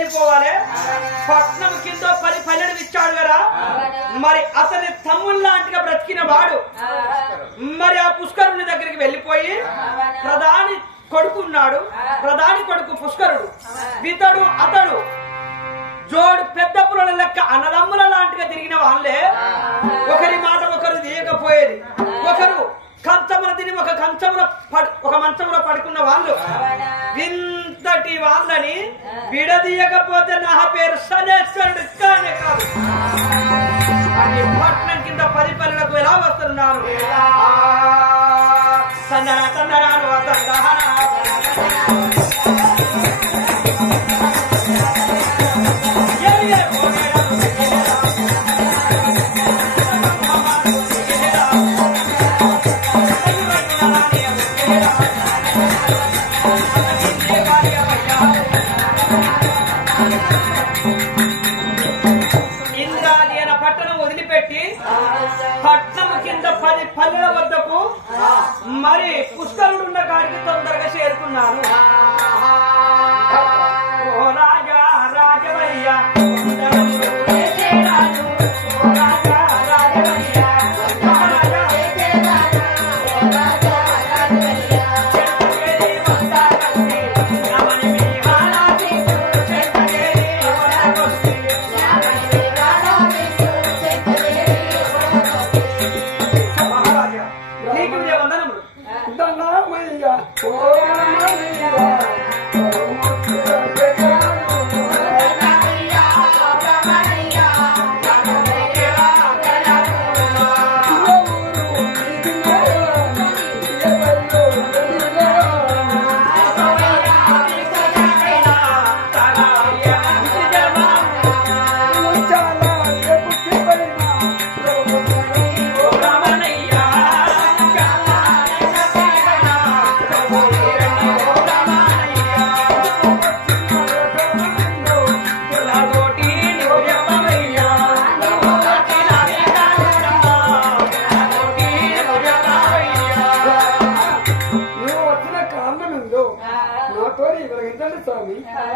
వెళ్ళిపోవాలి. పట్నం కింద 10 పల్లెలు ఇచ్చాడు కదా, మరి అతని తమ్ముళ్ళలాంటిగా బ్రతికిన వాడు మరి ఆ పుష్కరుని దగ్గరికి వెళ్ళిపోయి ప్రధాని కొడుకున్నాడు. ప్రధాని కొడుకు పుష్కరుడు. ఇతడు అతడు జోడు పెద్ద పుల్లల లెక్క అన్నదమ్ముల లాంటిగా తిరిగిన వాళ్ళే. ఒకరి మాట ఒకరు తీయకపోయేది. ఒకరు కంచముల తిని ఒక మంచంలో పడుకున్న వాళ్ళు. ఇంతటి వాళ్ళని విడదీయకపోతే నా పేరు సనేశ్వరుడు కానే కాదు. అని పట్నం కింద 10 పల్లెలకు ఎలా వస్తున్నాను? సందన సందనాను పట్నం కింద 10 పల్లెల వద్దకు మరి పుష్కరుడున్న కాడికి తొందరగా చేరుకున్నాను. ఓ రాజా రాజవయ్య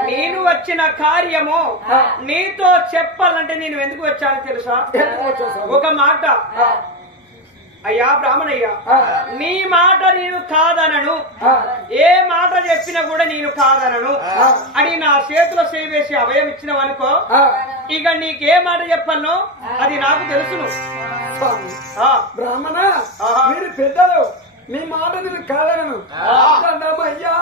నేను వచ్చిన కార్యము నీతో చెప్పాలంటే నేను ఎందుకు వచ్చాను తెలుసా? ఒక మాట, అయ్యా బ్రాహ్మణయ్య, నీ మాట నేను కాదనను, ఏ మాట చెప్పినా కూడా నేను కాదనను అని నా చేతిలో చేసి అభయం ఇచ్చినవనుకో, ఇక నీకే మాట చెప్పాను అది నాకు తెలుసును. బ్రాహ్మణ, మీరు పెద్దలు, మీ మాట నేను కాదనను. అయ్యా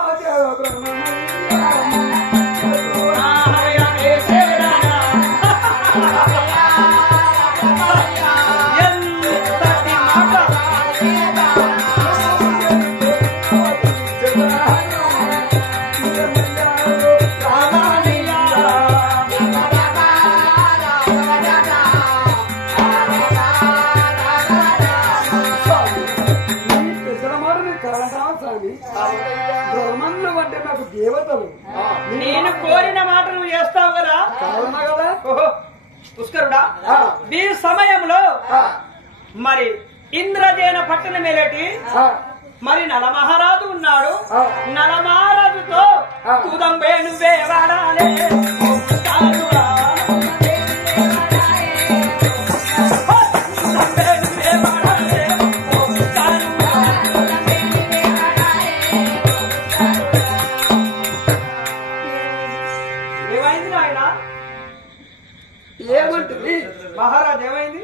బ్రహ్మణులు అంటే నాకు దేవతలు. నేను కోరిన మాట నువ్వు చేస్తావు కదా కదా పుష్కరుడా. ఈ సమయంలో మరి ఇంద్రజేన పట్టణం మేలటి మరి నలమహారాజు ఉన్నాడు. నలమహారాజుతో తుదంబే నువ్వే వాడాలే ఏమంటుంది మహారాజు? ఏమైంది?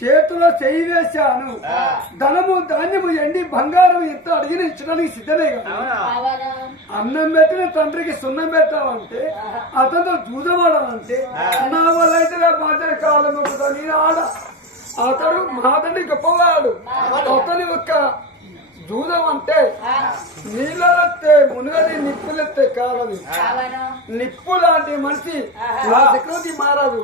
చేతిలో చెయ్యి వేశాను, ధనము ధాన్యము ఎండి బంగారం ఎత్తు అడిగిన ఇచ్చడానికి సిద్ధమే కదా. అన్నం పెట్టిన తండ్రికి సున్నం పెట్టాలంటే, అతనితో దూదమాడాలంటే నా వల్ల అయితే బాధ్యత కాలం నేను ఆడ. అతడు మాతని గొప్పవాడు. అతని యొక్క దూదం అంటే నీళ్ళెత్తే మునుగది నిప్పులెత్తే కాలని నిప్పు లాంటి మనిషి నా చక్రవర్తి మహారాజు.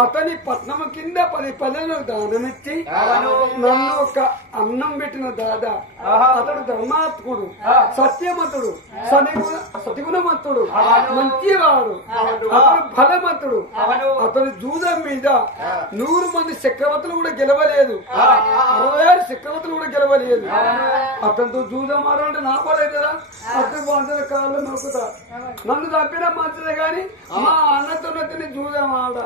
అతని పట్నం కింద 10 పల్లెలను దానమిచ్చి నన్ను ఒక అన్నం పెట్టిన దాదా అతడు ధర్మాత్ముడు, సత్యమంతుడు, సతిగుణమంతుడు, మంచివాడు, అతడు బలమంతుడు. అతని జూదం మీద 100 మంది చక్రవర్తులు కూడా గెలవలేదు, 66 చక్రవర్తులు కూడా గెలవలేదు. అతనితో జూదం ఆడాలంటే నా పడేదా? అతను బాధ్యత కాళ్ళు నొక్కుతా. నన్ను తప్పినా మంచిదే గాని మా అన్నతో జూదం ఆడ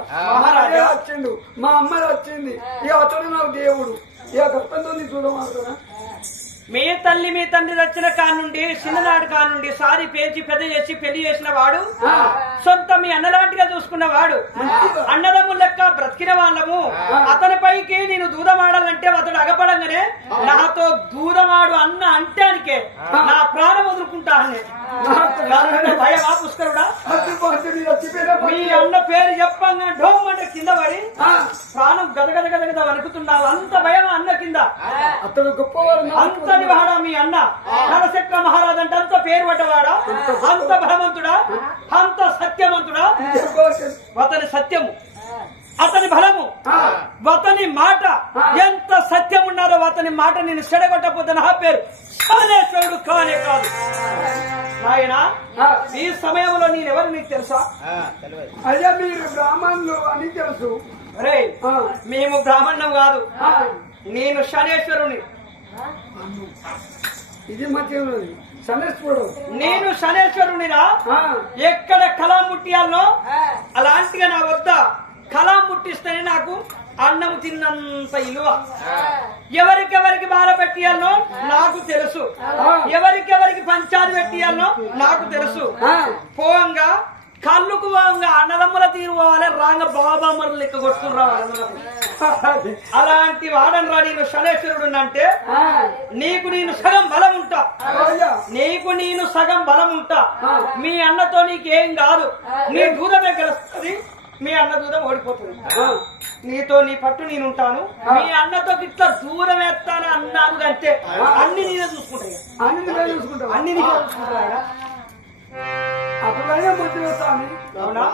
వచ్చిండు, మా అమ్మ వచ్చింది. ఇక అతడు నాకు దేవుడు. ఇక అతనితో జూదం ఆడుతున్నా. మీ తల్లి మీ తండ్రి వచ్చిన కానుండి చిన్ననాడు కానుండి సారి పేర్చి పెద్ద చేసి పెళ్లి చేసిన వాడు, సొంత మీ అన్నలాంటిగా చూసుకున్న వాడు, అన్నదమ్ముల లెక్క బ్రతికిన వాళ్ళము. అతనిపైకి నేను దూరమాడాలంటే అతడు అగపడంగానే నాతో దూరమాడు అన్న అంటానికే నా ప్రాణం వదులుకుంటాను. భయమా పుష్కరుడా? మీ అన్న పేరు చెప్పంగా ఢోమ్ అంటే కింద పడి ప్రాణం గదగద గదగద వణుకుతున్నావు. అంత భయమా అన్న కింద? అతడు గొప్పవాడు. అంతటి వాడా మీ అన్న? నరశక్ర మహారాజు అంటే అంత పేరు పడ్డవాడా? అంత బలవంతుడా? అంత సత్యవంతుడా? అతని సత్యము, అతని బలము, అతని మాట ఎంత సత్యం ఉన్నారో అతని మాట నేను చెడగొట్టకపోతే నా పేరు శానేశ్వరుడు కానే కాదు. నాయన ఈ సమయంలో నేనెవరు నీకు తెలుసా? అయ్యా మీరు బ్రాహ్మణులు అని తెలుసు. రే మేము బ్రాహ్మణం కాదు, నేను శనేశ్వరుని. ఇది మంచిగా శనేశ్వరుడు. నేను శనేశ్వరునిరా. ఎక్కడ కళ ముట్టియాలనో అలాంటిగా నా వద్ద కళ ముట్టిస్తేనే నాకు అన్నం తిన్నంత ఇలువ. ఎవరికెవరికి బాధ పెట్టియాలనో నాకు తెలుసు, ఎవరికెవరికి పంచాది పెట్టియాలనో నాకు తెలుసు. పోంగా కళ్ళుకు పోంగా అన్నదమ్ముల తీరు పోవాలి, రాంగ బాబామ్మలు లెక్క కొట్టుకుని రావాలి. అలాంటి వాడనరా నేను శనేశ్వరుడు అంటే. నీకు నేను సగం బలం ఉంటా, నీకు నేను సగం బలం ఉంటా. మీ అన్నతో నీకేం కాదు, నీ దూరమే గెలుస్తుంది, మీ అన్న దూరం ఓడిపోతుంది. నీతో నీ పట్టు నేనుంటాను, మీ అన్నతో ఇట్లా దూరం వేస్తాను అన్నాను అంతే. అన్ని నేనే చూసుకుంటాయి, అన్ని నేనే చూసుకుంటా. అప్పుడైనా మంచిగా స్వామి.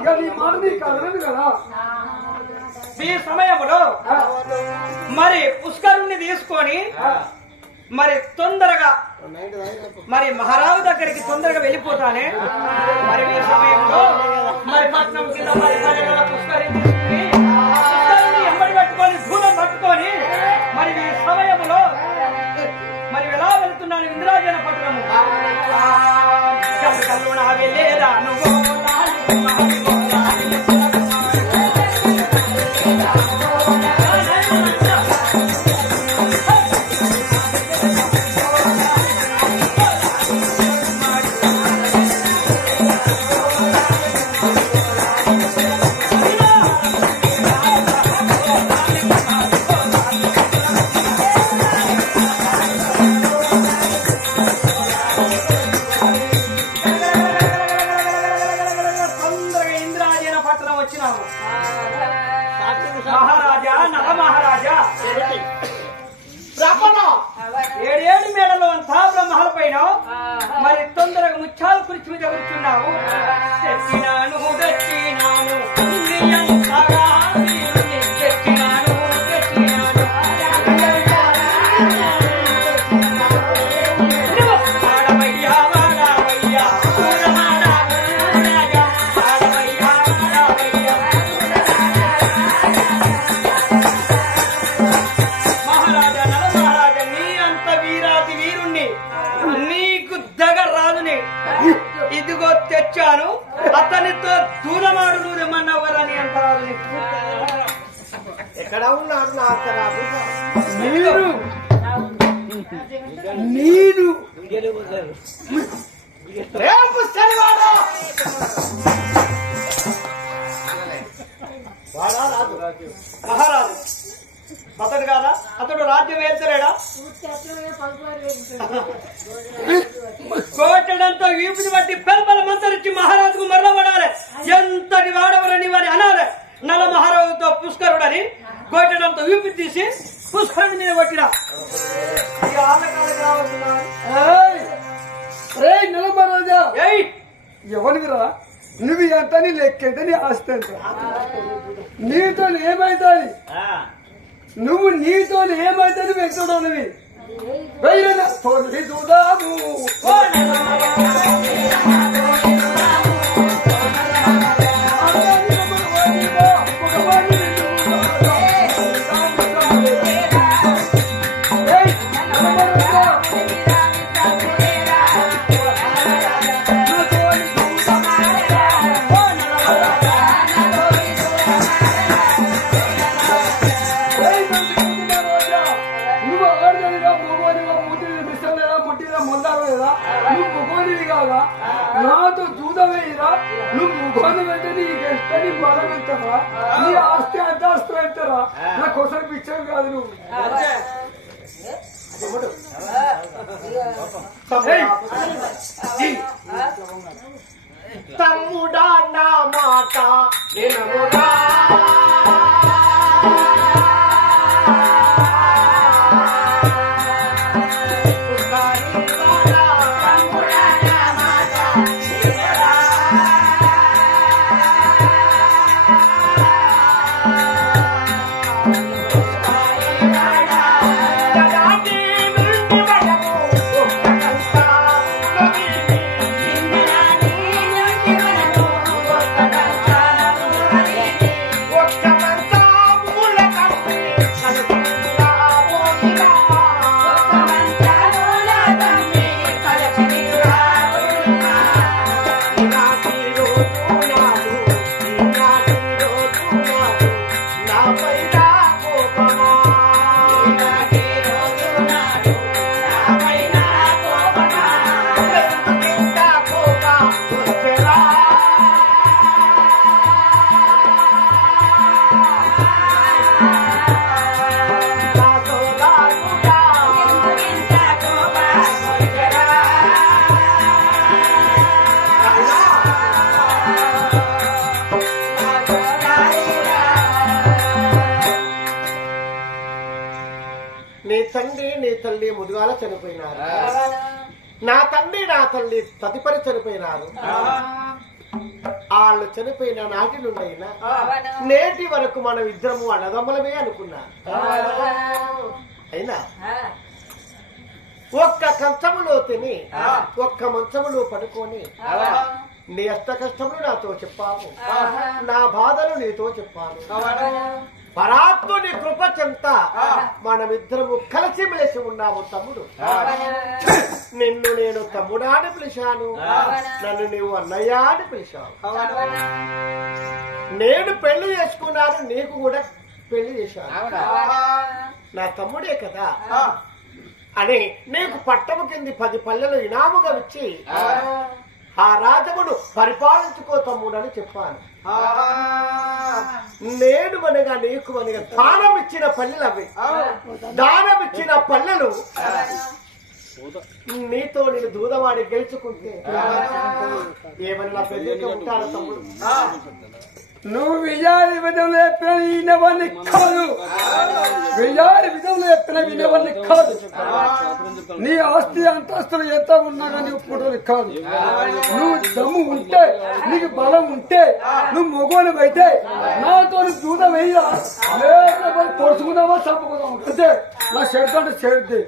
ఇక నీ మాట నీకు అదనదు కదా. ఈ సమయంలో మరి పుష్కరుణ్ణి తీసుకొని మరి తొందరగా మరి మహారాజు దగ్గరికి తొందరగా వెళ్ళిపోతానే. మరి ఈ సమయంలో మరి పట్నం కింద మరి పుష్కరిని ఎంబడి పట్టుకొని దూరం పట్టుకొని మరి ఈ సమయంలో మరి ఎలా వెళ్తున్నాను ఇంద్రాజన పట్టణము. కళ్ళు నా వెళ్ళేరా నువ్వు మహారాజా నల మహారాజా ఏడేడు మేడలో అంతా బ్రహ్మల పైన మరి తొందరగా ముత్యాలు కురిచి మీద కూర్చున్నావు. తెచ్చినాను తెచ్చినాను తెచ్చినాను తెచ్చినాను వాడవయ్యా వాడవయ్యా ఇదిగో తెచ్చాను, అతనితో దూరమాడు నువ్వేమన్నావరని అంటారు. ఎక్కడ ఉన్నాడు నా నేను రేపు శనివారం మహారాజు అతడు కాదా? అతడు రాజ్యం వేల్చలేడా? కోటడంతో వీపుని బట్టి పెల్పల మంతరించి మహారాజుకు మరలబడాలి. ఎంతటి వాడవరని వారి అనాలి. నల మహారాజుతో పుష్కరుడని కోటడంతో వీపు తీసి పుష్కరుడి మీద కొట్టిన నలమహారాజా ఎవరివిరా? నువ్వు ఎంత నీ లెక్కెంత నీ ఆస్తి ఎంత నీతో ఏమైతుంది నువ్వు నీతో ఏమైతుంది వెళ్తున్నావు తొలి చూదాము నాతో చూడవేయరా నువ్వు ముఖాన్ని వెంటే నీకు ఎష్టని బలం ఎంతరా నీ ఆస్తి అంత ఆస్తి ఎంతరా నా కోసం పిచ్చావు కాదు నువ్వు తమ్ముడా నా మాట వినమురా నీ తండ్రి నీ తల్లి ముదుగాల చనిపోయినారు నా తండ్రి నా తల్లి తదుపరి చనిపోయినారు వాళ్ళు చనిపోయిన నాటి నుండైనా నేటి వరకు మనం ఇద్దరము అన్నదమ్ములమే అనుకున్నా అయినా ఒక్క కంచములో తిని ఒక్క మంచములో పడుకొని నీ అష్ట కష్టములు నాతో చెప్పాము నా బాధలు నీతో చెప్పాను పరాత్ముని కృప చెంత మనమిద్దరము కలిసి మెలిసి ఉన్నాము తమ్ముడు నిన్ను నేను తమ్ముడా అని పిలిచాను నన్ను నీవు అన్నయ్య అని పిలిచావు నేను పెళ్లి చేసుకున్నాను నీకు కూడా పెళ్లి చేశాను నా తమ్ముడే కదా అని నీకు పట్టము కింది 10 పల్లెలు ఇనాముగా ఇచ్చి ఆ రాజమును పరిపాలించుకో తమ్ముడని చెప్పాను నేను మనగా నీకు మనగా దానం ఇచ్చిన పల్లెలు అవి దానం ఇచ్చిన పల్లెలు నీతో నేను దూదవాడి గెలుచుకుంటే ఏమన్నా పెళ్లికి ఉంటాను తమ్ముడు నువ్వు విజయాన్ని విధంలో ఎప్పిన వినేవాడిని కాదు విజయాన్ని విధంలో ఎప్పిన వినేవాడిని కాదు నీ ఆస్తి అంతస్తులు ఎంత ఉన్నా కానీ ఒప్పుకోవడానికి కాదు నువ్వు దమ్ము ఉంటే నీకు బలం ఉంటే నువ్వు మొగోని అయితే నాతో దూద వేయరా లేకపోతే పొడుచుకుందామా చంపుకుందాం అంతే నా చెడుతో చెడుద్ది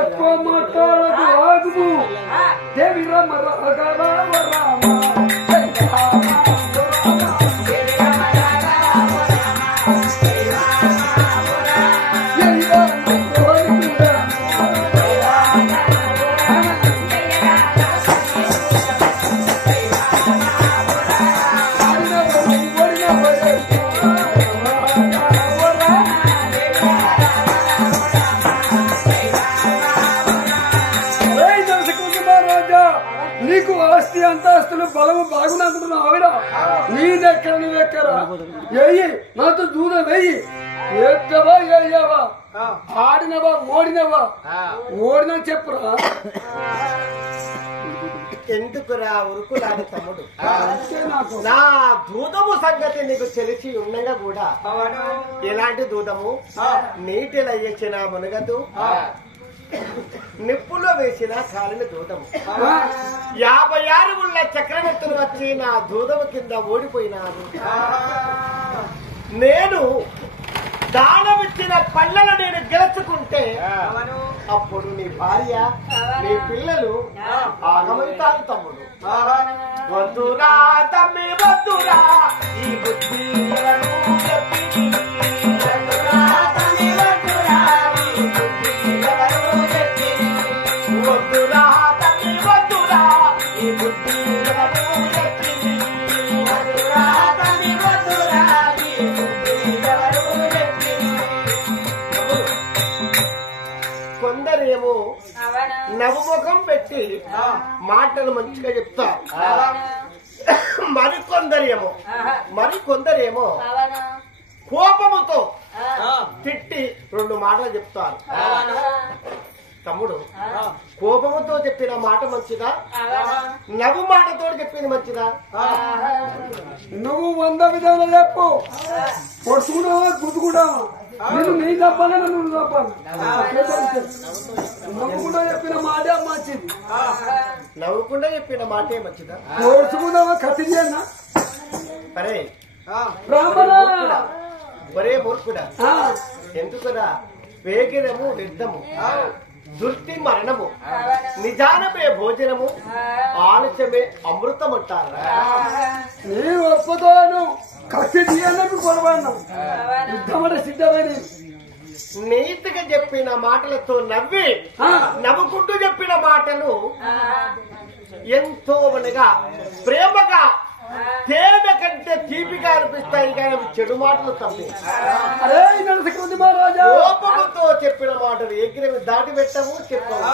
ఎక్కువ మాట్లాడదు రఘువు దేవి రామ రాఘవ రామ జయ రామ నీకు ఆస్తి అంతస్తులు బలము బాగునందుకున్నావు ఆవిడ నీదెక్కడ నువ్వెక్కర వెయ్యి నాతో దూద వెయ్యి ఏడ్చవా ఏయ్యవా ఆడినవా ఓడినవా ఓడినా చెప్పురా ఎందుకురా ఉరుకులాడు తమ్ముడు నా దూదము సంగతి నీకు తెలిసి ఉండగా కూడా ఎలాంటి దూదము నీటిలో వేసిన మునగదు నిప్పులో వేసిన కాలిన దూదము 56 గుళ్ళ చక్రవర్తులు వచ్చి నా దూదము కింద ఓడిపోయినారు. నేను దానమిచ్చిన పళ్ళను నేను గెలుచుకుంటే అప్పుడు నీ భార్య నీ పిల్లలు ఆగమవుతారు తమ్ముడు. వద్దురా తమ్మి వద్దురా ఈ బుద్ధి వద్దురా తమ్మి వద్దురా ఈ బుద్ధి కొందరేమో నవ్వుముఖం పెట్టి మాటలు మంచిగా చెప్తారు, మరికొందరేమో కోపముతో తిట్టి 2 మాటలు చెప్తారు. తమ్ముడు, కోపముతో చెప్పిన మాట మంచిదా, నవ్వు మాటతో చెప్పింది మంచిదా? నువ్వు 100 విధాలు చెప్పు, పొడుచుకుంటావా గుద్దుకుంటావా, నేను నీ తప్పాలి నువ్వు తప్పాలి. నవ్వుకుండా చెప్పిన మాటే మంచిది, నవ్వుకుండా చెప్పిన మాటే మంచిదా? పొడుచుకుంటావా కత్తి చేయన్నా అరే ఒరే మూర్ఖుడా, ఎందుకురా వేగిరము నిర్ధము దుర్తి మరణము నిజానమే భోజనము ఆలస్యమే అమృతం అంటారు. నీ ఒప్పుకోను కత్తి తీయాలని కొనబడినా యుద్ధమని సిద్ధమని నీతిగా చెప్పిన మాటలతో నవ్వి నవ్వుకుంటూ చెప్పిన మాటలు ఎంతో మనగా ప్రేమగా తేనె కంటే తీపిగా అనిపిస్తాయి కానీ చెడు మాటలు తప్పి కోపముతో చెప్పిన మాటలు ఎగిరవి దాటి పెట్టము చెప్పాము.